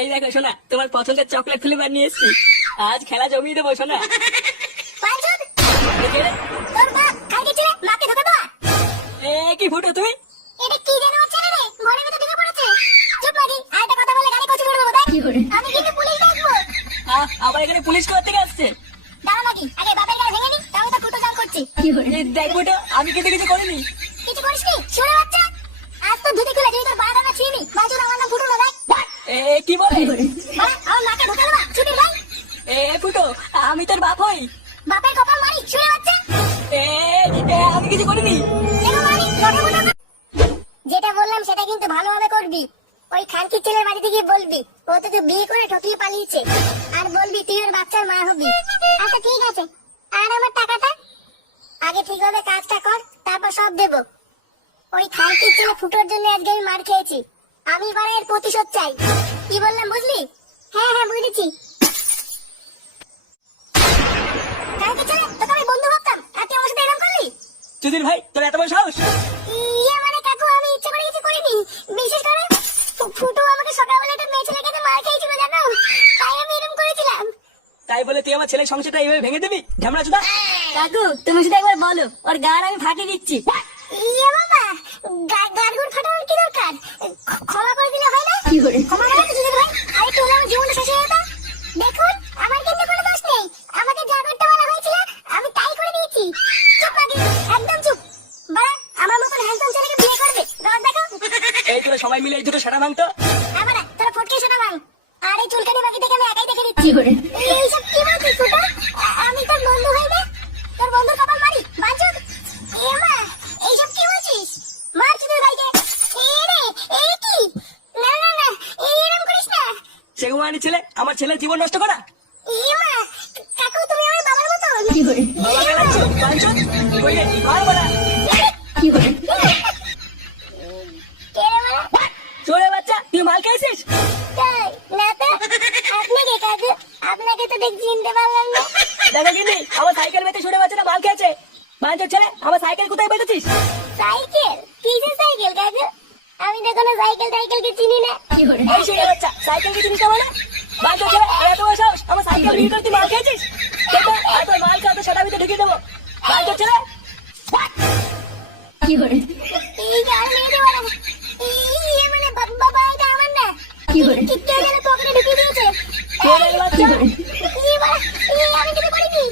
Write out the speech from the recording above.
এই দেখো শোনা, তোমার পছন্দের চকলেট ফ্লেভার নিয়ে এসেছি। আজ খেলা জমিয়ে দেবো শোনা। তোর মা কালকে ছিল মাকে ধোকা দেওয়া। কি ফুটো তুই? এটা কি যেন হচ্ছে রে, ঘরের ভিতর ঢুকে পড়েছে। চুপ লাগি, আর একটা কথা বলে গাড়ি কচি করে দেবো। দেখ আমি কিন্তু পুলিশ ডাকবো। আবার এখানে পুলিশ কোথা থেকে আসছে? দাঁড়া লাগি, আগে বাপের গাড়ি ভেঙে নি, তাও তো ফুটো জাল করছি। দেখ ফুটো, আমি কিন্তু কিছু করিনি। কিছু করিসনি শুনে বাচ্চা? আজ তো ধুতি খুলে যদি তোর বাড়া না ছিনি বাজুর আমার নাম ফুটো না। দেখ কি বলে? আমার মাকে ধোকা দেওয়া ছুটি ভাই। ফুটো, আমি তোর বাপ হই। বাপের কপাল মারি শুনে বাচ্চা। আমি কিছু করিনি। যেটা বললাম সেটা কিন্তু ভালোভাবে করবি। ওই খানকির ছেলের বাড়িতে গিয়ে বলবি ও তোকে বিয়ে করে ঠকিয়ে পালিয়েছে, আর বলবি তুই ওর বাচ্চার মা হবি। আচ্ছা ঠিক আছে, আর আমার টাকাটা আগে ঠিকভাবে কাজটা কর, তারপর সব দেবো। ওই খানকির ছেলে ফুটোর জন্য আজকে আমি মার খেয়েছি, আমি এবার এর প্রতিশোধ চাই। কি বললাম বুঝলি? হ্যাঁ হ্যাঁ বুঝেছি। খানকির ছেলে তোকে আমি বন্ধু ভাবতাম, আর তুই আমার সাথে এরকম করলি? চুদির ভাই, তোর এত বড় সাহস? ইয়ে মানে কাকু আমি ইচ্ছে করে কিছু করিনি। বিশেষ করে ফুটো আমাকে সকালবেলা একটা মেয়ে ছেলেকে দিয়ে মার খেয়েছিল জানো, তাই আমি এরকম করেছিলাম। তাই বলে তুই আমার ছেলের সংসারটা এইভাবে ভেঙে দিবি? ঢামড়া চুদা। কাকু তুমি শুধু একবার বলো, ওর গাড় আমি ফাটিয়ে দিচ্ছি। ইয়ে বাবা, গাড়গুড় ফাটানোর কি দরকার? ক্ষমা করে দিলে হয় না? ক্ষমা করে দিলে ভাই, আর একটু হলে আমার জীবনটা শেষ হয়ে যেত। দেখুন আমার কিন্তু কোনো দোষ নেই, আমাকে যা করতে বলা হয়েছিল আমি তাই করে দিয়েছি। চুপ লাগি, একদম চুপ। বাড়া আমার মতন হ্যান্ডসাম ছেলেকে বিয়ে করবে? রদ দেখো। এই তোরা সবাই মিলে এই দুটো সেটা ভাঙতো। আমারা তোরা ফটকে সেটা ভাঙ, আর এই চুলকানি বাকি থেকে আমি একাই দেখে দিচ্ছি। এইসব কি বলছিস ফুটো? আমি তোর বন্ধু হই না? তোর বন্ধুর কপাল মারি বাঞ্চুদ। এমা এইসব কি বলছিস? মার চুদির ভাইকে। রে এই কি? না না না এরকম করিস না। সেগুমানি ছেলে, আমার ছেলের জীবন নষ্ট করা। এমা কাকু তুমি আমার বাবার মতো। বাবা গেলাচ্ছ, বাঞ্চুদ, কইলে মার বলা। চলে বাচ্চা, তুই মাল খেয়েছিস? না তো, আপনি কে কাকু? আপনাকে তো দেখ চিনতে পারলাম না। দেখো কিন্তু আমার সাইকেল বেঁধে ছুটে বাচ্চাটা মাল খেয়েছে। বাঞ্চুদ ছেলে, আমার সাইকেল কোথায় বেঁধেছিস? সাইকেল? কিসের সাইকেল কাকু? আমি তো কোনো সাইকেল টাইকেলকে চিনি না। এই শুনে বাচ্চা, সাইকেল কি জিনিসটা বলে? বাঞ্চুদ ছেলে, এত বড় সাহস, আমার সাইকেল বিক্রি করে তুই মাল খেয়েছিস? দেখো, আর তোর মাল খাওয়া তো সেটা ভিতরে ঢুকিয়ে দেবো। বাঞ্চুদ ছেলে, এই গাল মেরে বলা। এই মানে বাবা এটা আমার না। কি কে যেন পকেটে ঢুকিয়ে দিয়েছে। কে রে বাচ্চা? এই বাবা, আমি কিছু করিনি।